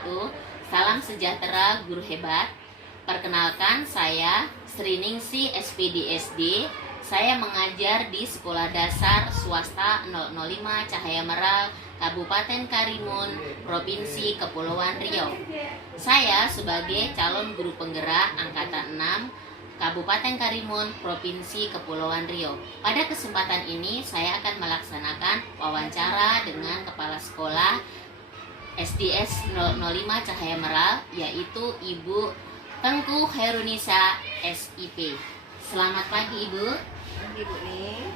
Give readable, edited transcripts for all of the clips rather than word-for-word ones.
wabarakatuh. Salam sejahtera guru hebat. Perkenalkan, saya Sriningsih SPDSD. Saya mengajar di Sekolah Dasar Swasta 005 Cahaya Meral, Kabupaten Karimun, Provinsi Kepulauan Riau. Saya sebagai calon guru penggerak angkatan 6 Kabupaten Karimun, Provinsi Kepulauan Riau. Pada kesempatan ini saya akan melaksanakan wawancara dengan Kepala Sekolah SDS 005 Cahaya Meral, yaitu Ibu Tengku Khairunisa SIP. Selamat pagi Ibu. Pagi Bu Ning.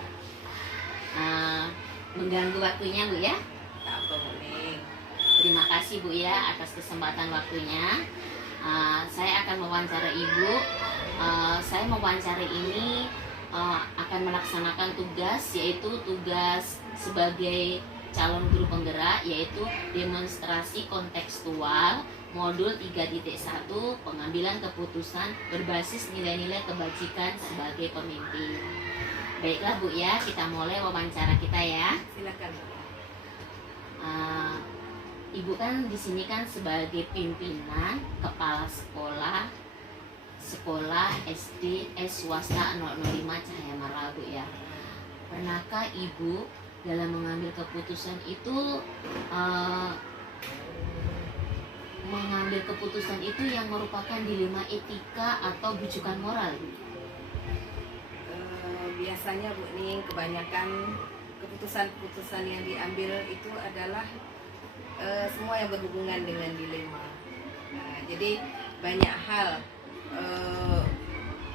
Mengganggu waktunya Bu ya. Tak apa Bu Ning. Terima kasih Bu ya atas kesempatan waktunya. Saya akan mewawancara Ibu. Saya mewawancara ini akan melaksanakan tugas, yaitu tugas sebagai calon guru penggerak, yaitu demonstrasi kontekstual modul 3.1 pengambilan keputusan berbasis nilai-nilai kebajikan sebagai pemimpin. Baiklah Bu ya, kita mulai wawancara kita ya. Silakan Bu. Ibu kan di sini kan sebagai pimpinan kepala sekolah SD swasta 005 Cahaya Meral Bu ya. Pernahkah Ibu dalam mengambil keputusan itu mengambil keputusan itu yang merupakan dilema etika atau bujukan moral Bu? Biasanya Bu Ning, kebanyakan keputusan-keputusan yang diambil itu adalah semua yang berhubungan dengan dilema. Jadi banyak hal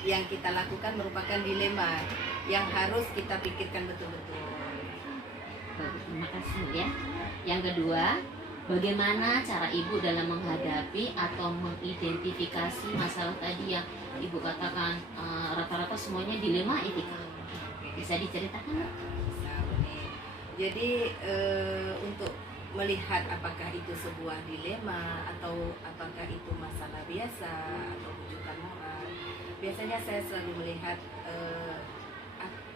yang kita lakukan merupakan dilema yang harus kita pikirkan betul-betul. Terima kasih ya. Yang kedua, bagaimana cara Ibu dalam menghadapi atau mengidentifikasi masalah tadi yang Ibu katakan rata-rata semuanya dilema etika? Bisa diceritakan? Bisa, Bu Ning. Jadi untuk melihat apakah itu sebuah dilema atau apakah itu masalah biasa atau bujukan moral, biasanya saya selalu melihat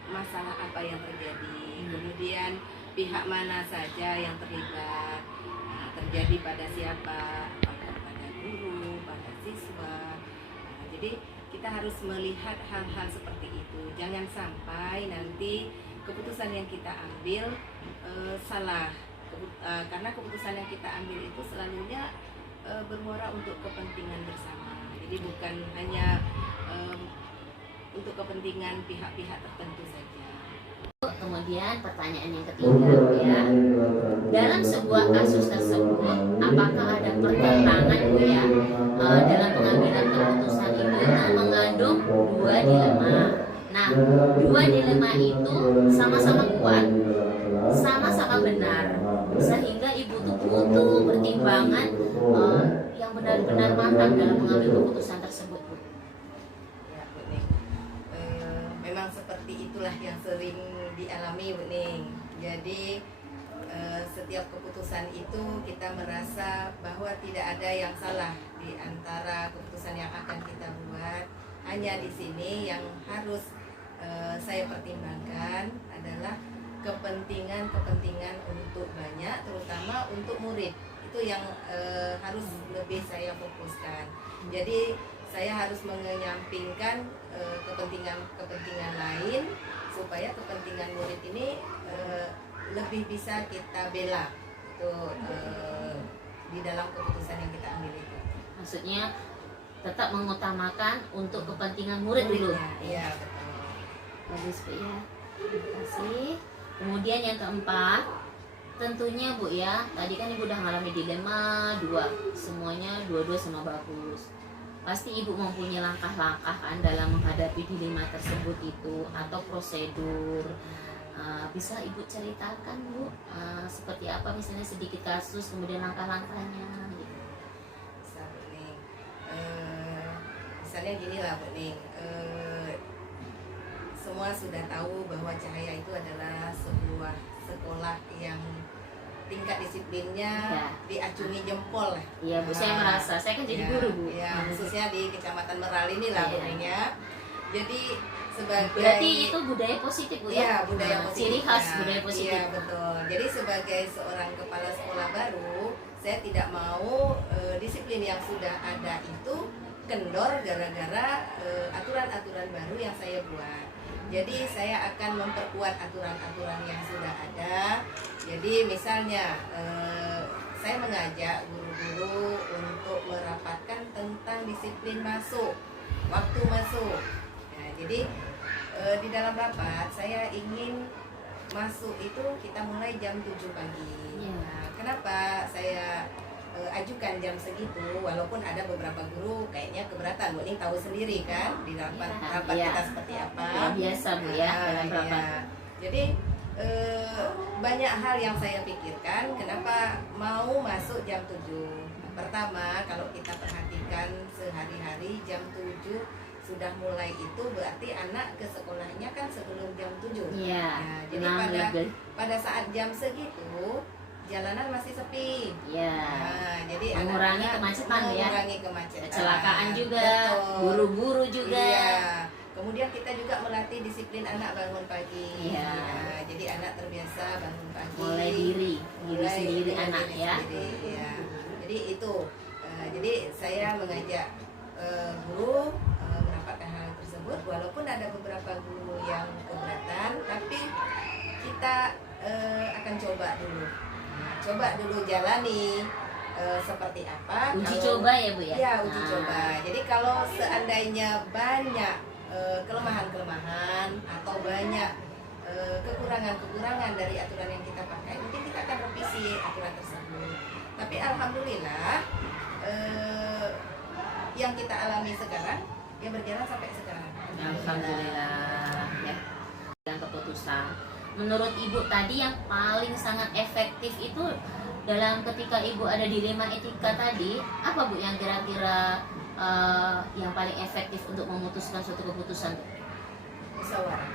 masalah apa yang terjadi, kemudian pihak mana saja yang terlibat, terjadi pada siapa, apakah pada guru, pada siswa. Jadi kita harus melihat hal-hal seperti itu. Jangan sampai nanti keputusan yang kita ambil salah. Karena keputusan yang kita ambil itu selalunya bermuara untuk kepentingan bersama. Jadi bukan hanya untuk kepentingan pihak-pihak tertentu saja. Kemudian pertanyaan yang ketiga ya, dalam sebuah kasus tersebut apakah ada pertentangan ya dalam pengambilan keputusan itu mengandung dua dilema. Nah, dua dilema itu sama-sama kuat, sama-sama benar, sehingga Ibu tuh butuh pertimbangan yang benar-benar matang dalam mengambil keputusan tersebut Bu. Ya Bu Ning, memang seperti itulah yang sering dialami Bu Ning. Jadi setiap keputusan itu kita merasa bahwa tidak ada yang salah di antara keputusan yang akan kita buat. Hanya di sini yang harus saya pertimbangkan adalah kepentingan untuk banyak, terutama untuk murid. Itu yang harus lebih saya fokuskan. Jadi saya harus menyampingkan kepentingan lain supaya kepentingan murid ini lebih bisa kita bela itu di dalam keputusan yang kita ambil itu. Maksudnya tetap mengutamakan untuk kepentingan murid dulu. Iya betul. Bagus Bu ya. Terima kasih. Kemudian yang keempat, tentunya Bu ya, tadi kan Ibu udah mengalami dilema semuanya dua-dua sama bagus. Pasti Ibu mempunyai langkah-langkah kan dalam menghadapi dilema tersebut itu atau prosedur. Bisa Ibu ceritakan Bu seperti apa misalnya sedikit kasus kemudian langkah-langkahnya gitu. Bisa Bu Ning. Misalnya gini lah Bu Ning. Semua sudah tahu bahwa Cahaya itu adalah sebuah sekolah yang tingkat disiplinnya diacungi jempol lah. Iya Bu, saya merasa, saya kan jadi guru Bu. Ya, khususnya di Kecamatan Meral ini lah Bu Ning ya. Jadi sebagai berarti itu budaya positif Bu ya? Iya, budaya positif. Ciri khas budaya positif. Iya betul. Jadi sebagai seorang kepala sekolah baru, saya tidak mau disiplin yang sudah ada itu kendor gara-gara aturan-aturan baru yang saya buat. Jadi saya akan memperkuat aturan-aturan yang sudah ada. Jadi misalnya saya mengajak guru-guru untuk merapatkan tentang disiplin masuk, waktu masuk. Nah, jadi di dalam rapat saya ingin masuk itu kita mulai jam 7 pagi. Ya. Nah, kenapa saya ajukan jam segitu, walaupun ada beberapa guru kayaknya keberatan. Bu Ning tahu sendiri kan di rapat Ya. kita seperti apa. Luar biasa Bu ya dalam Iya. rapat. Jadi banyak hal yang saya pikirkan kenapa mau masuk jam 7. Pertama, kalau kita perhatikan sehari-hari jam 7 sudah mulai itu berarti anak ke sekolahnya kan sebelum jam 7. Iya. Nah, jadi enam lebih. pada saat jam segitu jalanan masih sepi. Ya. Nah, jadi Mengurangi anak-anak kemacetan ya. mengurangi kemacetan. Kecelakaan juga, Betul. guru-guru juga. Iya. Kemudian kita juga melatih disiplin anak bangun pagi. Iya. Nah, jadi anak terbiasa bangun pagi. Mulai diri Mulai sendiri dengan anak diri ya. sendiri, iya. Jadi itu. Jadi saya mengajak guru merapatkan hal tersebut. Walaupun ada beberapa guru yang keberatan, tapi kita akan coba dulu. Coba dulu jalani seperti apa. Uji Kalau- coba ya Bu ya. Iya, uji Nah, coba. Jadi kalau seandainya banyak kelemahan-kelemahan atau banyak kekurangan-kekurangan dari aturan yang kita pakai, mungkin kita akan revisi aturan tersebut. Tapi alhamdulillah yang kita alami sekarang ya berjalan sampai sekarang. Alhamdulillah ya. Yang keputusan. Menurut Ibu tadi yang paling sangat efektif itu dalam ketika Ibu ada dilema etika tadi, apa Bu yang kira-kira yang paling efektif untuk memutuskan suatu keputusan? Musyawarah.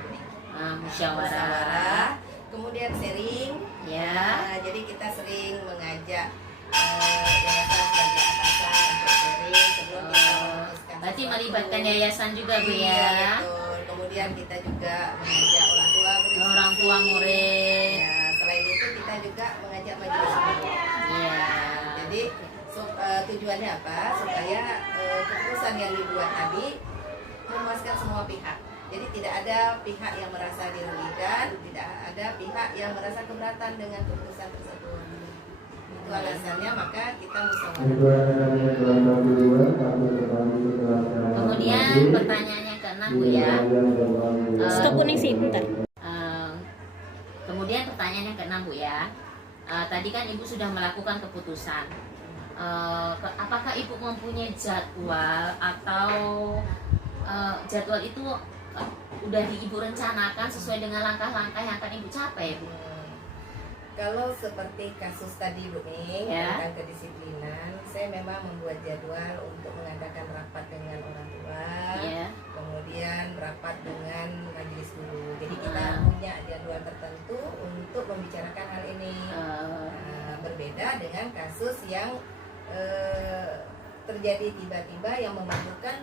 Musyawarah. Kemudian sharing. Ya. Nah, jadi kita sering mengajak yayasan sebagai atasan untuk sharing sebelum kita memutuskan. Berarti sesuatu. melibatkan yayasan juga Bu Iya, ya. betul. Kemudian kita juga mengajak orang tua berdiskusi. Orang tua murid. Ya, selain itu kita juga mengajak majelis guru. Iya. Jadi tujuannya apa? Supaya keputusan yang dibuat tadi memuaskan semua pihak. Jadi tidak ada pihak yang merasa dirugikan, tidak ada pihak yang merasa keberatan dengan keputusan tersebut. Itu alasannya maka kita musyawarah. Kemudian pertanyaannya keenam Bu ya. Stop kuning sih, bentar. Kemudian pertanyaan yang keenam Bu ya. Tadi kan Ibu sudah melakukan keputusan. Apakah Ibu mempunyai jadwal atau jadwal itu udah Ibu rencanakan sesuai dengan langkah-langkah yang akan Ibu capai Bu? Kalau seperti kasus tadi Bu Ning Ya. tentang kedisiplinan, saya memang membuat jadwal untuk mengadakan rapat dengan orang tua, Ya. kemudian rapat dengan majelis guru. Jadi kita Ah. punya jadwal tertentu untuk membicarakan hal ini. Berbeda dengan kasus yang terjadi tiba-tiba yang memerlukan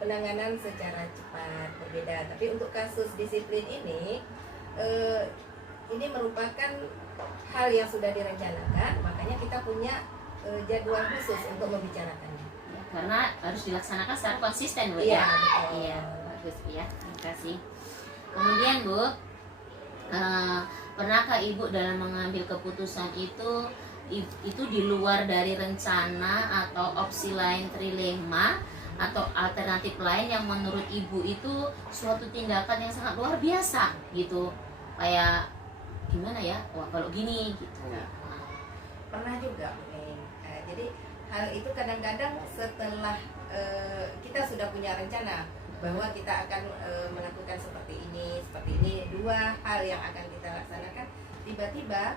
penanganan secara cepat, berbeda. Tapi untuk kasus disiplin ini merupakan hal yang sudah direncanakan, makanya kita punya jadwal khusus untuk membicarakannya. Ya, karena harus dilaksanakan secara konsisten Bu Iya, ya. betul. Iya, bagus Bu ya. Terima kasih. Kemudian Bu, pernahkah Ibu dalam mengambil keputusan itu di luar dari rencana atau opsi lain trilema atau alternatif lain yang menurut Ibu itu suatu tindakan yang sangat luar biasa gitu, kayak gimana ya, wah kalau gini gitu. Pernah juga Bu Ning. Jadi hal itu kadang-kadang setelah kita sudah punya rencana bahwa kita akan melakukan seperti ini, dua hal yang akan kita laksanakan, tiba-tiba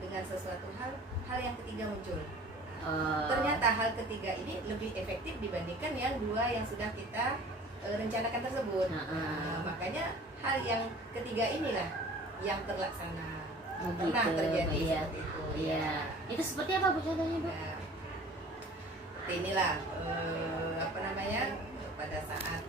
dengan sesuatu hal yang ketiga muncul. Ternyata hal ketiga ini lebih efektif dibandingkan yang dua yang sudah kita rencanakan tersebut. Makanya hal yang ketiga inilah yang terlaksana. Pernah terjadi iya. seperti itu. Iya. Itu seperti apa Bu contohnya Bu? Nah, seperti inilah pada saat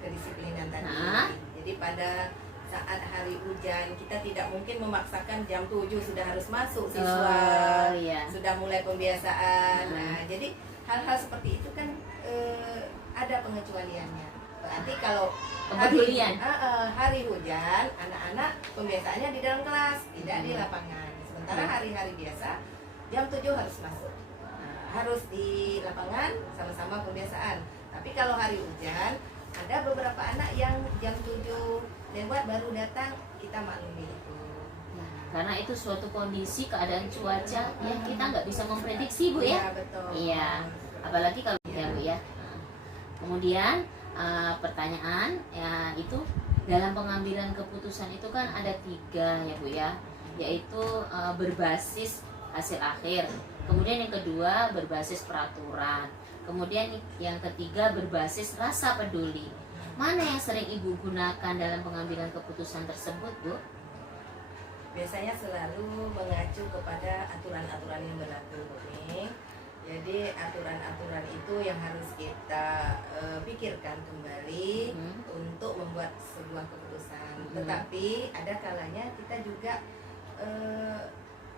kedisiplinan tadi. Nah. Jadi pada saat hari hujan kita tidak mungkin memaksakan jam 7 sudah harus masuk siswa, Oh, iya. sudah mulai pembiasaan. Hmm. Nah, jadi hal-hal seperti itu kan ada pengecualiannya. Berarti kalau Kepedulian. hari hujan, anak-anak pembiasaannya di dalam kelas, tidak di lapangan. Sementara Hmm. hari-hari biasa jam 7 harus masuk. Harus di lapangan sama-sama pembiasaan. Tapi kalau hari hujan, ada beberapa anak yang jam 7 lewat baru datang, kita maklumi itu. Karena itu suatu kondisi keadaan cuaca yang kita nggak bisa memprediksi, Bu, ya. Iya, betul. Iya. Apalagi kalau ya, Bu, ya. Kemudian pertanyaan ya itu dalam pengambilan keputusan itu kan ada 3 ya, Bu, ya, yaitu berbasis hasil akhir. Kemudian yang kedua berbasis peraturan. Kemudian yang ketiga berbasis rasa peduli. Mana yang sering Ibu gunakan dalam pengambilan keputusan tersebut, Bu? Biasanya selalu mengacu kepada aturan-aturan yang berlaku, Bu Ning. Jadi aturan-aturan itu yang harus kita pikirkan kembali untuk membuat sebuah keputusan. Tetapi ada kalanya kita juga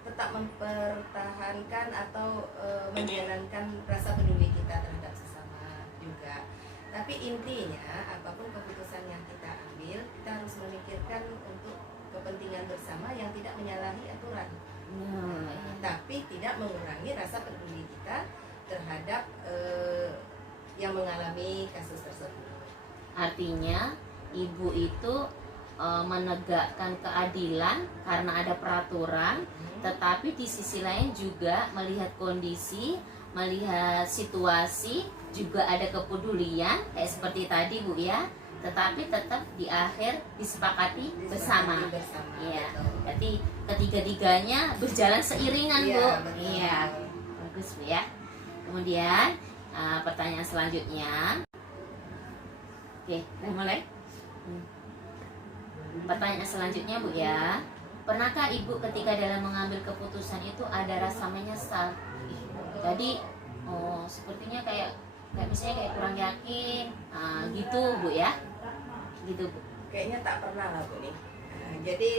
tetap mempertahankan atau menjalankan rasa peduli kita terhadap sesama juga. Tapi intinya apapun keputusan yang kita ambil, kita harus memikirkan untuk kepentingan bersama yang tidak menyalahi aturan. Tapi tidak mengurangi rasa peduli kita terhadap yang mengalami kasus tersebut. Artinya Ibu itu menegakkan keadilan karena ada peraturan, tetapi di sisi lain juga melihat kondisi, melihat situasi, juga ada kepedulian kayak seperti tadi, Bu, ya. Tetapi tetap di akhir disepakati bersama. Iya. Berarti ketiga-tiganya berjalan seiringan, Bu. Betul. Iya. Bagus, Bu, ya. Kemudian pertanyaan selanjutnya. Oke, kita mulai. Pertanyaan selanjutnya, Bu, ya. Pernahkah Ibu ketika dalam mengambil keputusan itu ada rasa menyesal? Tadi sepertinya kayak misalnya kayak kurang yakin, gitu, Bu, ya. Gitu, Bu. Kayaknya tak pernah lah, Bu nih. Jadi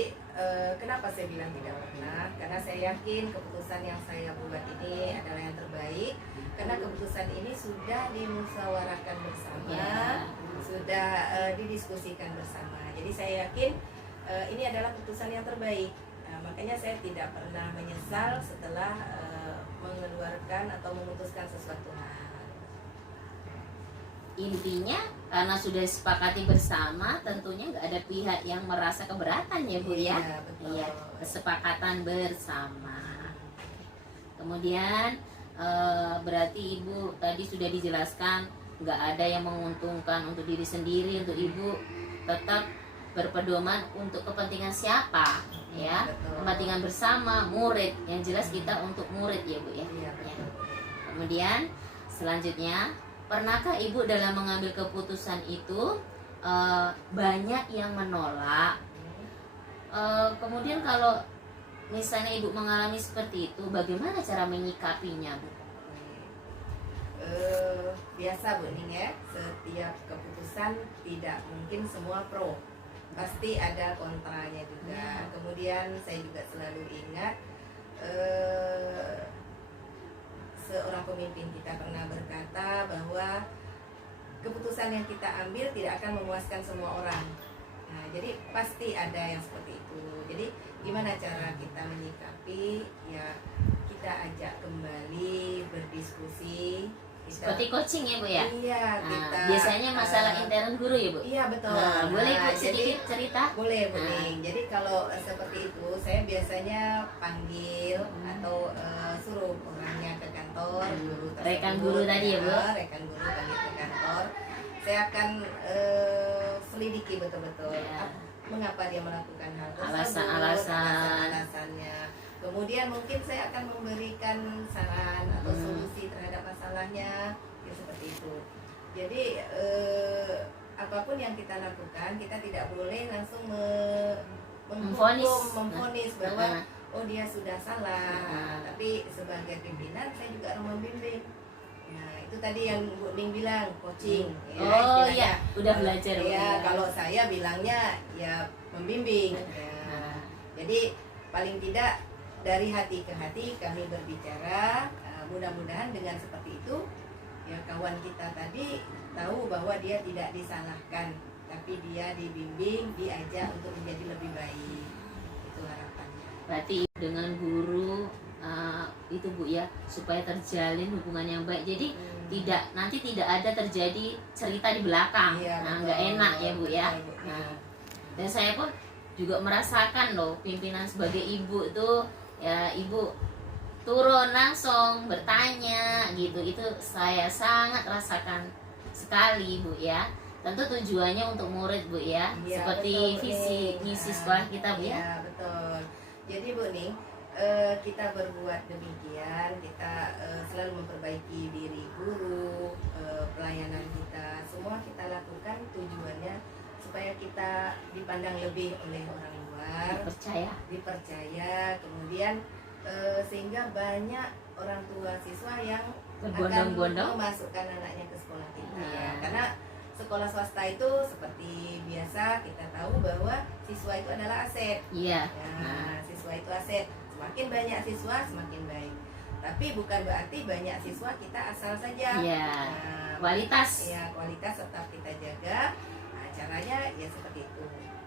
kenapa saya bilang tidak pernah? Karena saya yakin keputusan yang saya buat ini adalah yang terbaik. Karena keputusan ini sudah dimusyawarahkan bersama, Ya. sudah didiskusikan bersama. Jadi saya yakin ini adalah keputusan yang terbaik. Makanya saya tidak pernah menyesal setelah mengeluarkan atau memutuskan sesuatu hal. Intinya karena sudah disepakati bersama, tentunya nggak ada pihak yang merasa keberatan, ya, Bu, ya. Iya, betul. Iya, kesepakatan bersama. Kemudian berarti Ibu tadi sudah dijelaskan nggak ada yang menguntungkan untuk diri sendiri, untuk Ibu tetap berpedoman untuk kepentingan siapa, ya, Betul. kepentingan bersama murid. Yang jelas kita untuk murid, ya, Bu, ya. Iya, Ya. betul. Kemudian selanjutnya, pernahkah Ibu dalam mengambil keputusan itu banyak yang menolak? Kemudian kalau misalnya Ibu mengalami seperti itu, bagaimana cara menyikapinya, Bu? Biasa, Bu Ning, ya, setiap keputusan tidak mungkin semua pro, pasti ada kontranya juga. Kemudian saya juga selalu ingat seorang pemimpin kita pernah berkata bahwa keputusan yang kita ambil tidak akan memuaskan semua orang. Nah, jadi pasti ada yang seperti itu. Jadi gimana cara kita menyikapi? Ya, kita ajak kembali berdiskusi. Seperti coaching, ya, Bu, ya? Iya, Nah, kita biasanya masalah intern guru, ya, Bu? Iya, betul. Nah, boleh Bu Nah, sedikit cerita? boleh, Bu Nah. Ning. Jadi kalau seperti itu, saya biasanya panggil atau suruh orangnya ke kantor, guru tersebut. Rekan guru tadi, ya, Bu? Rekan guru panggil ke kantor. Saya akan selidiki betul-betul Ya. mengapa dia melakukan hal tersebut, Alasan-alasan. alasannya. Kemudian mungkin saya akan memberikan saran atau solusi terhadap masalahnya, ya seperti itu. Jadi apapun yang kita lakukan, kita tidak boleh langsung memvonis bahwa oh dia sudah salah. Tapi sebagai pimpinan saya juga harus membimbing. Nah, itu tadi yang Bu Ning bilang coaching. Oh istilahnya. iya, udah belajar, Bu. Ya, kalau saya bilangnya ya membimbing. Ya. Jadi paling tidak dari hati ke hati kami berbicara. Mudah-mudahan dengan seperti itu ya kawan kita tadi tahu bahwa dia tidak disalahkan, tapi dia dibimbing, diajak untuk menjadi lebih baik. Itu harapannya. Berarti dengan guru itu Bu ya, supaya terjalin hubungan yang baik. Jadi nanti tidak ada terjadi cerita di belakang. Iya, Nah, betul. nggak enak ya Bu ya. Betul, Bu. Nah, dan saya pun juga merasakan loh, pimpinan sebagai ibu itu ya, ibu turun langsung bertanya gitu, itu saya sangat rasakan sekali Bu ya. Tentu tujuannya untuk murid Bu ya, Iya, seperti betul, Bu visi Ning. misi sekolah kita Bu ya. Iya, betul. Jadi Bu Ning, kita berbuat demikian, kita selalu memperbaiki diri guru, pelayanan kita, semua kita lakukan tujuannya supaya kita dipandang lebih oleh orang luar, dipercaya, kemudian sehingga banyak orang tua siswa yang akan Berbondong-bondong memasukkan anaknya ke sekolah kita ya. Nah. Karena sekolah swasta itu seperti biasa kita tahu bahwa siswa itu adalah aset. Iya. Nah, siswa itu aset. Semakin banyak siswa semakin baik. Tapi bukan berarti banyak siswa kita asal saja. Iya. Nah, Kualitas. ya, kualitas tetap kita jaga. Nah, caranya ya seperti itu.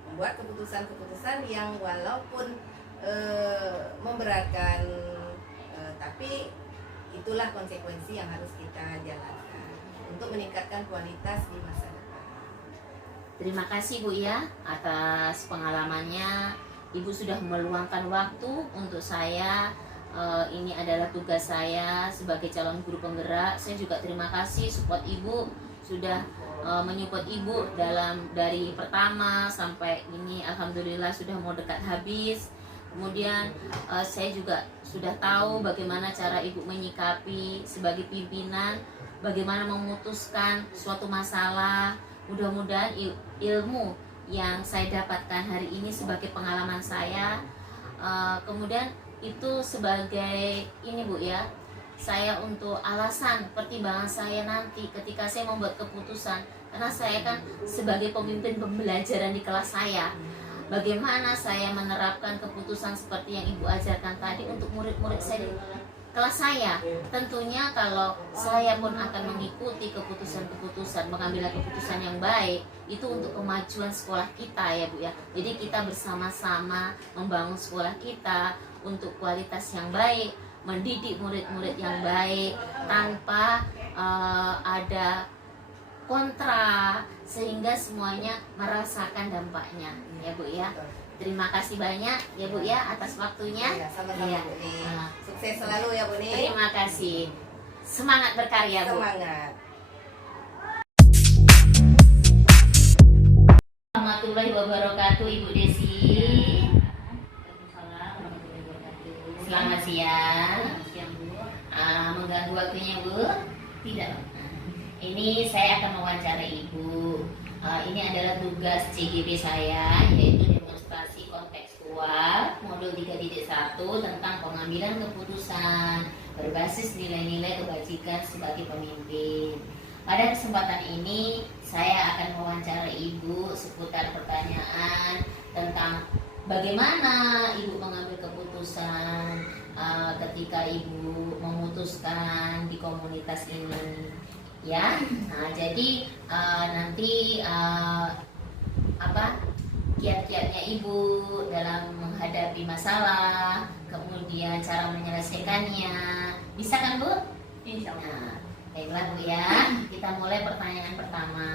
Membuat keputusan-keputusan yang walaupun memberatkan, tapi itulah konsekuensi yang harus kita jalankan untuk meningkatkan kualitas di masa depan. Terima kasih Bu ya atas pengalamannya. Ibu sudah meluangkan waktu untuk saya. Ini adalah tugas saya sebagai calon guru penggerak. Saya juga terima kasih support Ibu sudah menyupport Ibu dari pertama sampai ini, alhamdulillah sudah mau dekat habis. Kemudian saya juga sudah tahu bagaimana cara Ibu menyikapi sebagai pimpinan, bagaimana memutuskan suatu masalah. Mudah-mudahan ilmu yang saya dapatkan hari ini sebagai pengalaman saya, kemudian itu sebagai ini Bu ya, saya untuk alasan pertimbangan saya nanti ketika saya membuat keputusan. Karena saya kan sebagai pemimpin pembelajaran di kelas saya, bagaimana saya menerapkan keputusan seperti yang Ibu ajarkan tadi untuk murid-murid saya di kelas saya. Tentunya kalau saya pun akan mengikuti keputusan-keputusan, mengambil keputusan yang baik, itu untuk kemajuan sekolah kita ya Bu ya. Jadi kita bersama-sama membangun sekolah kita untuk kualitas yang baik, mendidik murid-murid yang baik tanpa ada kontra, sehingga semuanya merasakan dampaknya ya Bu ya. Terima kasih banyak ya Bu ya atas waktunya. Ya, sama-sama Iya. Bu Ning. Sukses selalu ya Bu Ning. Terima kasih. Semangat berkarya Bu. Semangat. Warahmatullahi wabarakatuh Ibu Desi. Selamat siang. Mengganggu waktunya Bu? Tidak. Ini saya akan mewawancarai Ibu. Ini adalah tugas CGP saya, yaitu demonstrasi kontekstual modul 3.1 tentang pengambilan keputusan berbasis nilai-nilai kebajikan sebagai pemimpin. Pada kesempatan ini saya akan mewawancarai Ibu seputar pertanyaan tentang bagaimana Ibu mengambil keputusan ketika Ibu memutuskan di komunitas ini. Ya, nah jadi nanti kiat-kiatnya Ibu dalam menghadapi masalah, kemudian cara menyelesaikannya, bisa kan Bu? Insya Allah. Nah, baiklah Bu ya, kita mulai pertanyaan pertama.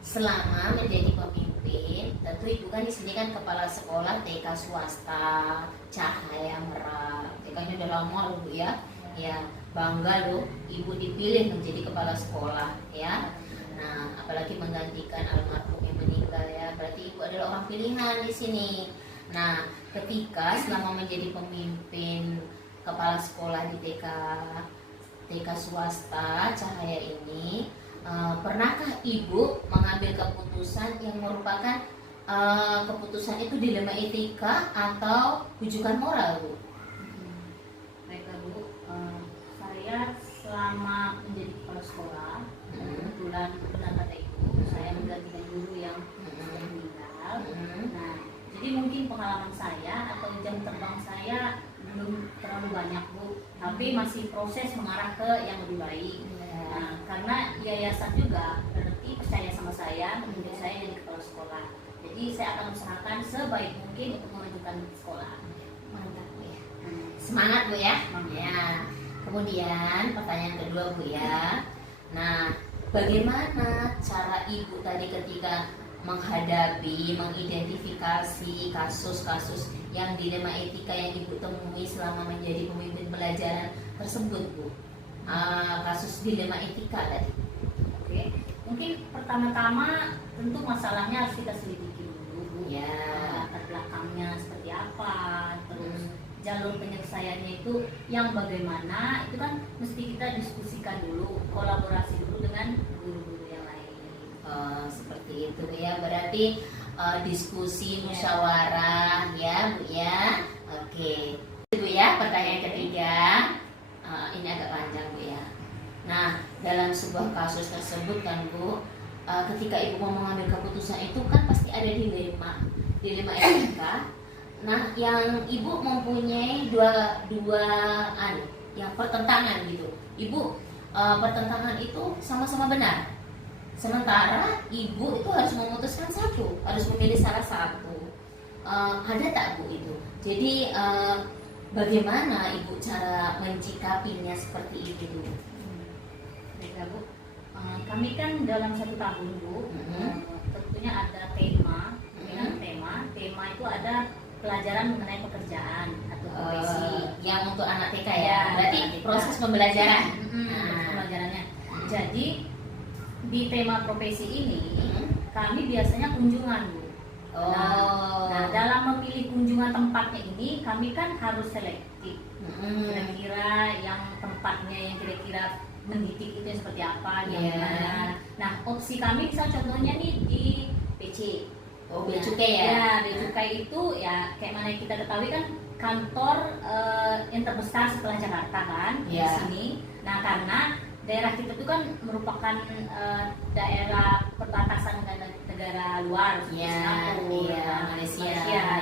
Selama menjadi pemimpin, tentu Ibu kan di sini kan kepala sekolah TK swasta Cahaya Merak. TK-nya udah lama loh Bu ya. Ya, bangga loh Ibu dipilih menjadi kepala sekolah ya. Nah, apalagi menggantikan almarhum yang meninggal ya. Berarti Ibu adalah orang pilihan di sini. Nah, ketika selama menjadi pemimpin kepala sekolah di TK swasta Cahaya ini, pernahkah Ibu mengambil keputusan yang merupakan keputusan itu dilema etika atau rujukan moral Bu? Baiklah Bu, saya selama menjadi kepala sekolah, kebetulan benar kata Ibu, saya menggantikan guru yang sudah meninggal. masih proses mengarah ke yang lebih baik. Nah, karena yayasan juga berarti percaya sama saya, menunjuk saya jadi kepala sekolah. Jadi saya akan usahakan sebaik mungkin untuk melanjutkan sekolah. Mantap Bu ya. Semangat Bu ya. Semangat. Ya. Kemudian pertanyaan kedua Bu ya. Nah, bagaimana cara Ibu tadi ketika menghadapi, mengidentifikasi kasus-kasus yang dilema etika yang Ibu temui selama menjadi pemimpin pelajaran tersebut Bu? Kasus dilema etika tadi. Oke, mungkin pertama-tama tentu masalahnya harus kita selidiki dulu, Bu. Ya. Latar belakangnya seperti apa, terus jalur penyelesaiannya itu yang bagaimana, itu kan mesti kita diskusikan dulu, kolaborasi dulu dengan guru-guru yang lain. Seperti itu ya. Berarti diskusi musyawarah ya Bu ya. Oke. Bu ya, pertanyaan ketiga. Ini agak panjang Bu ya. Nah, dalam sebuah kasus tersebut kan Bu, ketika Ibu mau mengambil keputusan itu kan pasti ada dilema etika. Nah, yang Ibu mempunyai dua yang pertentangan gitu. Ibu pertentangan itu sama-sama benar. Sementara Ibu itu harus memutuskan satu, harus memilih salah satu. Ada tak Bu itu? Jadi bagaimana Ibu cara mencikapinya seperti itu Bu? Baiklah Bu, kami kan dalam 1 tahun Bu, tentunya ada tema, tema itu ada pelajaran mengenai pekerjaan atau profesi. Yang untuk anak TK ya, Ya, berarti anak TK. proses pembelajaran. Proses pembelajarannya. Jadi di tema profesi ini kami biasanya kunjungan Bu. Nah, dalam memilih kunjungan tempatnya ini kami kan harus selektif. Kira-kira yang tempatnya yang kira-kira mendidik itu seperti apa, yang mana. Nah, opsi kami misal contohnya nih di BC. Bea Cukai ya? Ya, Bea Cukai itu ya kayak mana kita ketahui kan kantor yang terbesar setelah Jakarta kan di sini. Nah, karena daerah kita itu kan merupakan daerah perbatasan dengan negara luar seperti Singapura, Malaysia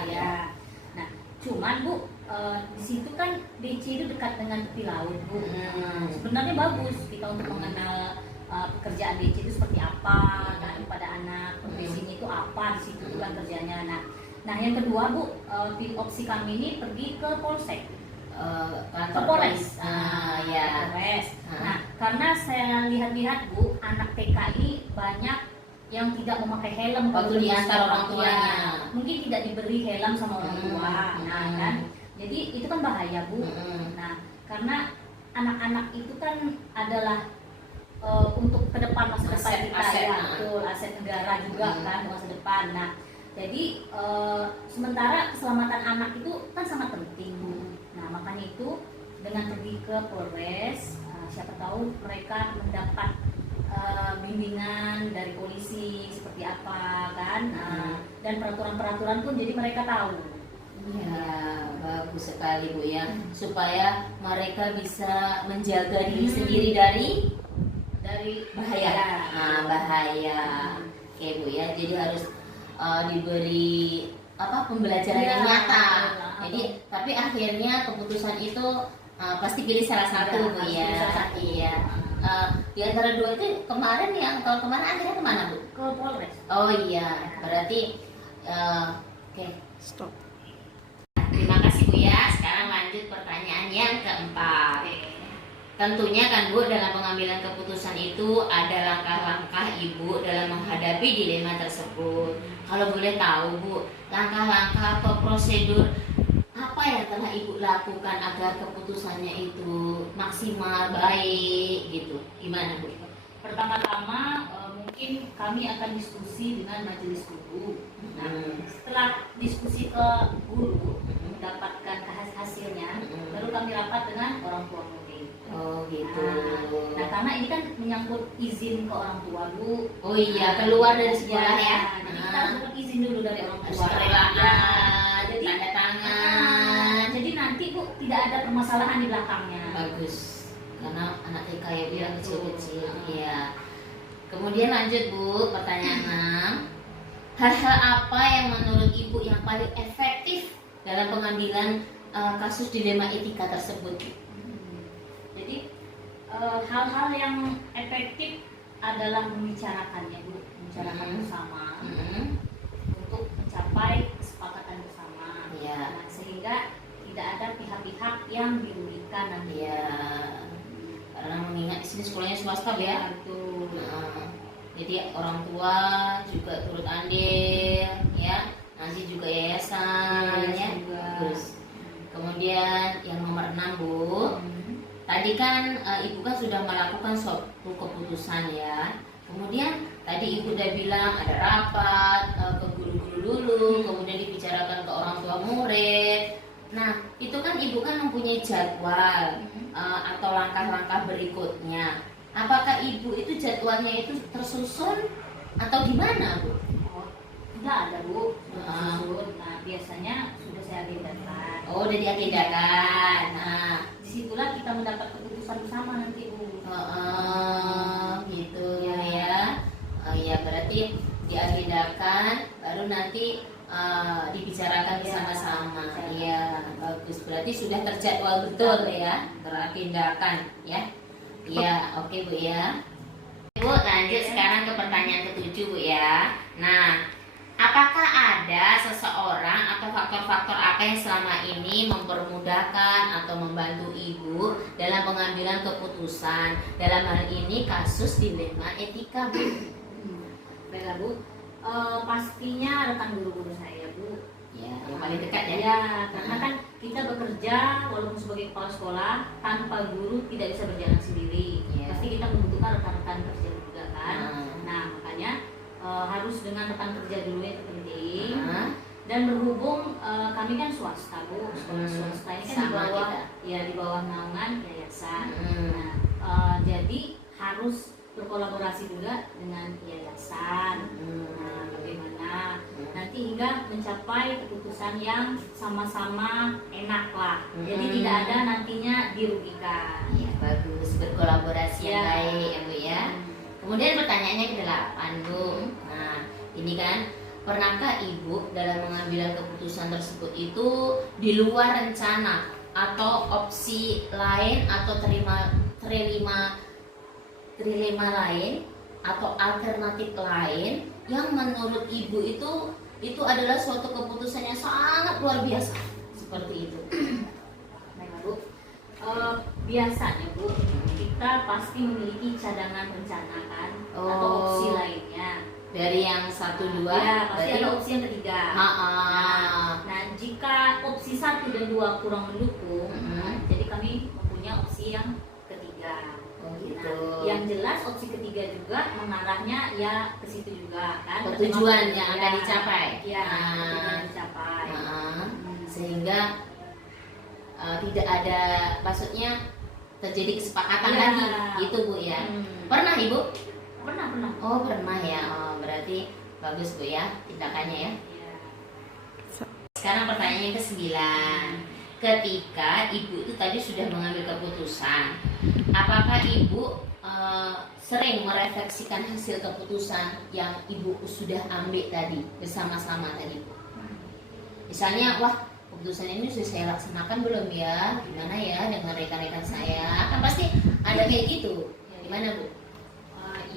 ya. Nah, cuman Bu, di situ kan BC itu dekat dengan tepi laut Bu. Sebenarnya bagus kita untuk mengenal pekerjaan BC itu seperti apa kan pada anak, profesinya itu apa di situ kan kerjanya. Nah, yang kedua Bu, opsi kami ini pergi ke Polsek. Ke Polres. Polres. Nah, karena saya lihat-lihat Bu, anak TK ini banyak yang tidak memakai helm waktu diantar orang tuanya. Mungkin tidak diberi helm sama orang tua. Nah, kan. Jadi itu kan bahaya Bu. Nah, karena anak-anak itu kan adalah untuk ke depan masa depan kita ya, betul, aset negara juga kan masa depan. Nah, jadi sementara keselamatan anak itu kan sangat penting Bu. Nah, makanya itu dengan pergi ke Polres, siapa tahu mereka mendapat bimbingan dari polisi seperti apa kan, dan peraturan-peraturan pun jadi mereka tahu. Ya, bagus sekali Bu ya, supaya mereka bisa menjaga diri sendiri dari bahaya. Bahaya. Oke Bu ya, jadi harus diberi pembelajaran yang nyata. Jadi tapi akhirnya keputusan itu pasti pilih salah satu Bu ya. Iya. Di antara dua itu kemarin yang tahun kemarin akhirnya kemana Bu? Ke Polres. Oh iya, berarti oke. Stop. Terima kasih Bu ya. Sekarang lanjut pertanyaan yang keempat. Tentunya kan Bu, dalam pengambilan keputusan itu ada langkah-langkah Ibu dalam menghadapi dilema tersebut. Kalau boleh tahu Bu, langkah-langkah atau prosedur apa yang telah Ibu lakukan agar keputusannya itu maksimal, baik gitu? Gimana Bu? Pertama-tama mungkin kami akan diskusi dengan majelis guru. Nah, setelah diskusi ke guru mendapatkan hasilnya, baru kami rapat dengan orang tua murid. Oh gitu. Nah, karena ini kan menyangkut izin ke orang tua Bu. Oh iya, keluar dari sekolah ya. Jadi kita harus dapat izin dulu dari orang tua. Kerelaan, Jadi tanda tangan. jadi nanti Bu tidak ada permasalahan di belakangnya. Bagus. Karena anak TK ya Bu yang kecil-kecil. Iya. Kemudian lanjut Bu, pertanyaan 6. Hal-hal apa yang menurut Ibu yang paling efektif dalam pengambilan kasus dilema etika tersebut? hal-hal yang efektif adalah membicarakannya Bu, membicarakan bersama untuk mencapai kesepakatan bersama. Iya. Nah, sehingga tidak ada pihak-pihak yang dirugikan nanti. Iya. Karena mengingat di sini sekolahnya swasta ya. Betul. Jadi orang tua juga turut andil ya, nanti juga yayasan ya. Terus kemudian yang nomor 6 Bu, tadi kan Ibu kan sudah melakukan suatu keputusan ya. Kemudian tadi Ibu udah bilang ada rapat ke guru-guru dulu, kemudian dibicarakan ke orang tua murid. Nah, itu kan Ibu kan mempunyai jadwal atau langkah-langkah berikutnya. Apakah Ibu itu jadwalnya itu tersusun atau gimana Bu? Oh, tidak ada Bu, susun. Nah, biasanya sudah saya agendakan. Oh, udah diagendakan. Nah, Disitulah kita mendapat keputusan bersama nanti Bu. Gitu ya. Ya berarti diagendakan, baru nanti dibicarakan bersama-sama. Iya, bagus. Berarti sudah terjadwal betul ya, teragendakan ya. Iya, oke Bu ya. Bu, lanjut sekarang ke pertanyaan ke-7 Bu ya. Nah, apakah ada seseorang atau faktor-faktor apa yang selama ini mempermudahkan atau membantu Ibu dalam pengambilan keputusan? Dalam hal ini kasus dilema etika Bu. Baiklah Bu, pastinya rekan guru-guru saya Bu. Ya, yang paling dekat ya. Ya, karena kan kita bekerja walaupun sebagai kepala sekolah tanpa guru tidak bisa berjalan sendiri. Ya. Pasti kita membutuhkan rekan-rekan kerja juga kan. Hmm. Nah, makanya harus dengan rekan kerja dulu yang penting. Nah, Dan berhubung kami kan swasta Bu, sekolah swasta ini kan di sama bawah kita. ya di bawah naungan yayasan. Hmm. Nah, jadi harus berkolaborasi juga dengan yayasan. Nah, bagaimana nanti hingga mencapai keputusan yang sama-sama enak lah. Jadi tidak ada nantinya dirugikan. Ya, bagus, berkolaborasi yang Ya. baik ya Bu ya. Kemudian pertanyaannya ke-8 Bu. Nah, ini kan pernahkah Ibu dalam mengambil keputusan tersebut itu di luar rencana atau opsi lain atau trilema lain atau alternatif lain yang menurut Ibu itu adalah suatu keputusan yang sangat luar biasa seperti itu? Baiklah Bu, biasanya Bu kita pasti memiliki cadangan rencana kan atau opsi lainnya. Dari yang 1, 2 Ya, pasti berarti ada opsi yang ketiga. Nah, jika opsi 1 dan 2 kurang mendukung, jadi kami mempunyai opsi yang ketiga. Oh gitu. Nah, yang jelas opsi ketiga juga mengarahnya ya ke situ juga kan. Ke tujuan yang akan dicapai. Ya, Nah. tujuan dicapai. Sehingga tidak ada, maksudnya terjadi kesepakatan Ya. lagi gitu Bu ya. Pernah Ibu? Pernah. Oh pernah ya. Oh, berarti bagus Bu ya tindakannya ya. Ya. Sekarang pertanyaan yang ke-9. Ketika Ibu itu tadi sudah mengambil keputusan, apakah Ibu sering merefleksikan hasil keputusan yang Ibu sudah ambil tadi bersama-sama tadi Bu? Misalnya, wah keputusan ini sudah saya laksanakan belum ya? Gimana ya dengan rekan-rekan saya? Kan pasti ada kayak gitu. Gimana Bu?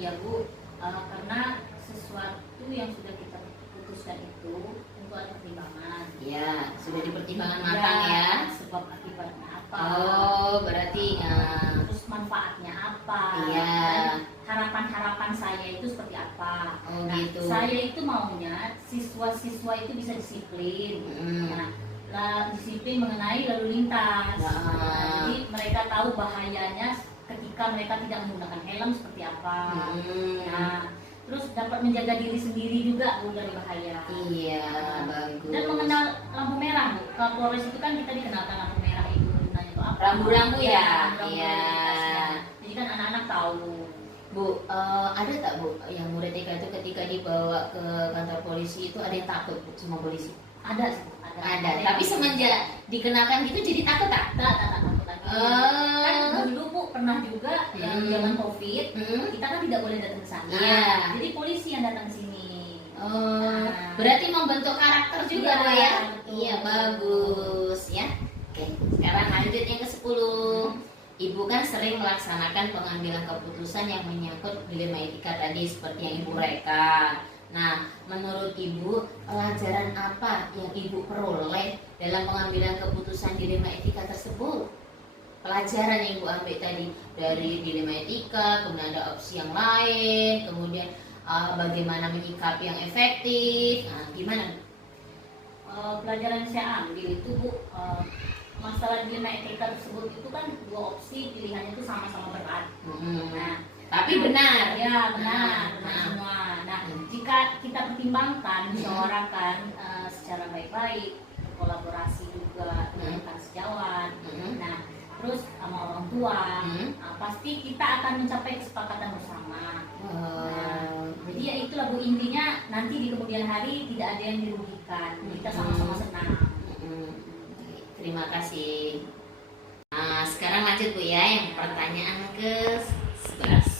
Iya Bu, karena sesuatu yang sudah kita putuskan itu tentu ada pertimbangan. Iya, sudah dipertimbangkan matang ya. Sebab akibatnya apa? Oh, berarti Terus manfaatnya apa? Iya. Dan harapan-harapan saya itu seperti apa? Oh, Nah, gitu. saya itu maunya siswa-siswa itu bisa disiplin. Nah, disiplin mengenai lalu lintas. Nah. Jadi mereka tahu bahayanya ketika mereka tidak menggunakan helm seperti apa. Nah, terus dapat menjaga diri sendiri juga Bu dari bahaya. Iya, bagus. Dan mengenal lampu merah Bu. Kalau Polres itu kan kita dikenalkan lampu merah itu gunanya itu apa? Rambu-rambu ya? Rambu-rambu Iya. lintasnya. Jadi kan anak-anak tahu. Bu, ada tak Bu yang murid TK itu ketika dibawa ke kantor polisi itu ada yang takut Bu sama polisi? Ada sih, Bu. Ada. Tapi semenjak dikenakan gitu jadi takut tak? tak takut lagi. Kan dulu Bu pernah juga yang zaman Covid, kita kan tidak boleh datang ke sana. Iya. Jadi polisi yang datang ke sini. Oh, berarti membentuk karakter juga Iya, Bu ya? betul. Iya, bagus ya. Oke, sekarang lanjut yang ke-10. Ibu kan sering melaksanakan pengambilan keputusan yang menyangkut dilema etika tadi seperti yang Ibu reka. Nah, menurut Ibu, pelajaran apa yang Ibu peroleh dalam pengambilan keputusan dilema etika tersebut? Pelajaran yang Ibu ambil tadi dari dilema etika, kemudian ada opsi yang lain, kemudian bagaimana menyikapi yang efektif. Nah, gimana? Pelajaran yang saya ambil itu Bu, masalah dilema etika tersebut itu kan dua opsi pilihannya itu sama-sama berat. Nah, tapi benar. Ya benar semua. Nah, jika kita pertimbangkan, musyawarahkan secara baik-baik, kolaborasi juga dengan rekan sejawat, nah terus sama orang tua, pasti kita akan mencapai kesepakatan bersama. Nah, jadi ya itulah Bu, intinya nanti di kemudian hari tidak ada yang dirugikan, kita sama-sama senang. Terima kasih. Nah, sekarang lanjut Bu ya, yang pertanyaan ke-11.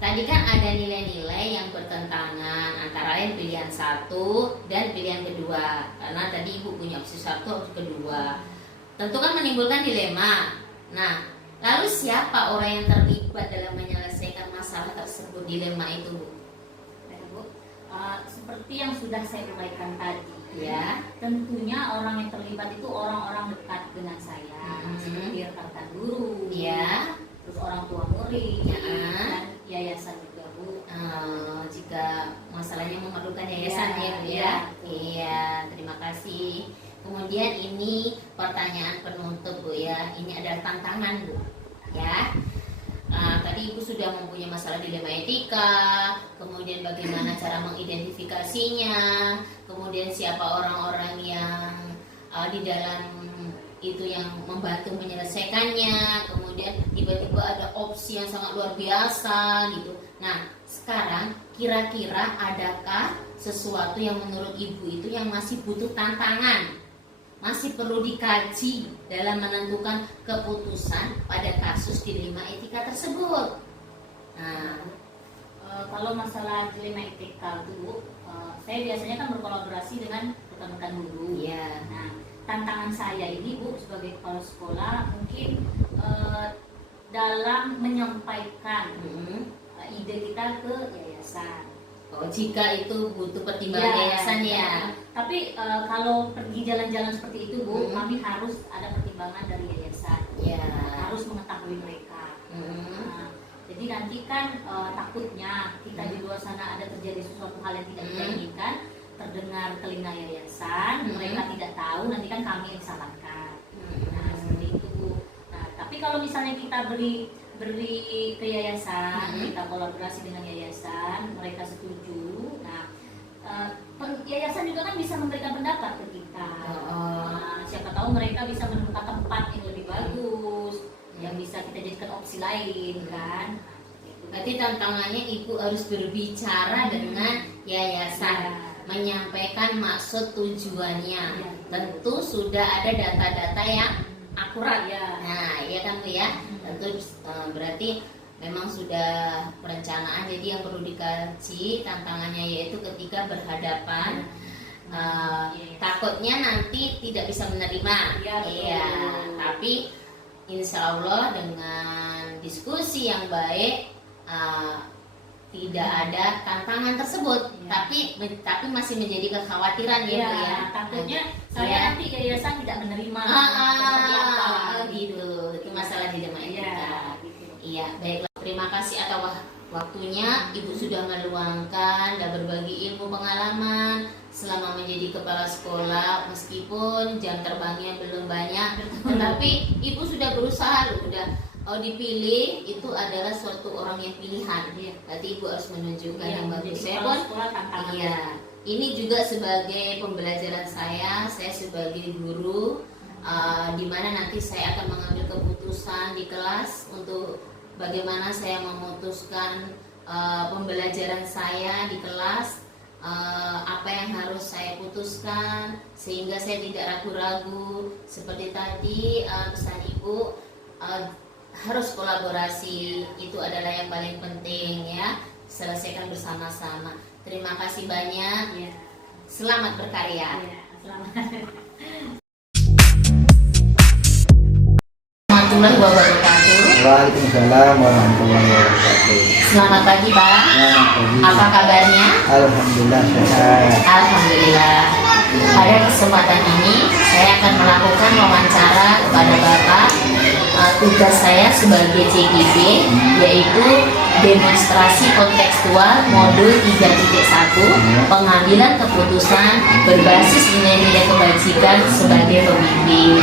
Tadi kan ada nilai-nilai yang bertentangan antara lain pilihan satu dan pilihan kedua. Karena tadi Ibu punya opsi satu, opsi kedua. Tentu kan menimbulkan dilema. Nah, lalu siapa orang yang terlibat dalam menyelesaikan masalah tersebut, dilema itu Bu? Ya, Bu. Seperti yang sudah saya uraikan tadi, Ya, tentunya orang yang terlibat itu orang-orang dekat dengan saya, seperti rekan guru, ya. terus orang tua murid, dan yayasan juga Bu. Jika masalahnya memerlukan yayasan ya Bu ya. Iya, terima kasih. Kemudian ini pertanyaan penutup Bu ya. Ini adalah tantangan Bu ya. Tadi Ibu sudah mempunyai masalah dilema etika, kemudian bagaimana cara mengidentifikasinya, kemudian siapa orang-orang yang di dalam itu yang membantu menyelesaikannya, kemudian tiba-tiba ada opsi yang sangat luar biasa gitu. Nah, sekarang kira-kira adakah sesuatu yang menurut Ibu itu yang masih butuh tantangan, masih perlu dikaji dalam menentukan keputusan pada kasus dilema etika tersebut? Nah, kalau masalah dilema etika itu, saya biasanya kan berkolaborasi dengan rekan-rekan guru. ya. Nah, tantangan saya ini Bu sebagai kepala sekolah mungkin dalam menyampaikan ide kita ke yayasan. Oh, jika itu butuh pertimbangan yayasan ya. Tapi kalau pergi jalan-jalan seperti itu Bu, kami harus ada pertimbangan dari yayasan. Ya. Harus mengetahui mereka. Nah, jadi nanti kan takutnya kita di luar sana ada terjadi sesuatu hal yang tidak kita inginkan, terdengar telinga yayasan, mereka tidak tahu, nanti kan kami yang salahkan. Nah, seperti itu Bu. Nah, tapi kalau misalnya kita beri ke yayasan, kita kolaborasi dengan yayasan, mereka setuju. Nah, yayasan juga kan bisa memberikan pendapat ke kita. Nah, siapa tahu mereka bisa menemukan tempat yang lebih bagus, yang bisa kita jadikan opsi lain kan. Berarti tantangannya Ibu harus berbicara dengan yayasan, menyampaikan maksud tujuannya. Tentu sudah ada data-data yang akurat ya. Nah, iya kan Bu ya. Tentu berarti memang sudah perencanaan. Jadi yang perlu dikaji tantangannya yaitu ketika berhadapan, takutnya nanti tidak bisa menerima. Iya. Tapi insya Allah dengan diskusi yang baik, tidak ada tantangan tersebut, tapi masih menjadi kekhawatiran ya Bu ya. Takutnya saya nanti yayasan tidak menerima. Seperti apa gitu. Itu masalah dilema etika. Iya, baiklah. Terima kasih atas waktunya. Ibu sudah meluangkan dan berbagi ilmu pengalaman selama menjadi kepala sekolah, meskipun jam terbangnya belum banyak, tetapi Ibu sudah berusaha loh, dipilih itu adalah suatu orang yang pilihan. Berarti Ibu harus menunjukkan yang bagus. Saya pun, iya, ini juga sebagai pembelajaran saya sebagai guru, di mana nanti saya akan mengambil keputusan di kelas untuk bagaimana saya memutuskan pembelajaran saya di kelas, apa yang harus saya putuskan sehingga saya tidak ragu-ragu. Seperti tadi pesan Ibu, harus kolaborasi, itu adalah yang paling penting ya, selesaikan bersama-sama. Terima kasih banyak. Selamat berkarya. Warahmatullahi wabarakatuh. Waalaikumsalam warahmatullahi wabarakatuh. Selamat pagi Pak. Selamat pagi. Apa kabarnya? Alhamdulillah sehat. Alhamdulillah. Pada kesempatan ini saya akan melakukan wawancara kepada Bapak. Tugas saya sebagai CGP yaitu demonstrasi kontekstual modul 3.1 pengambilan keputusan berbasis nilai-nilai kebajikan sebagai pemimpin.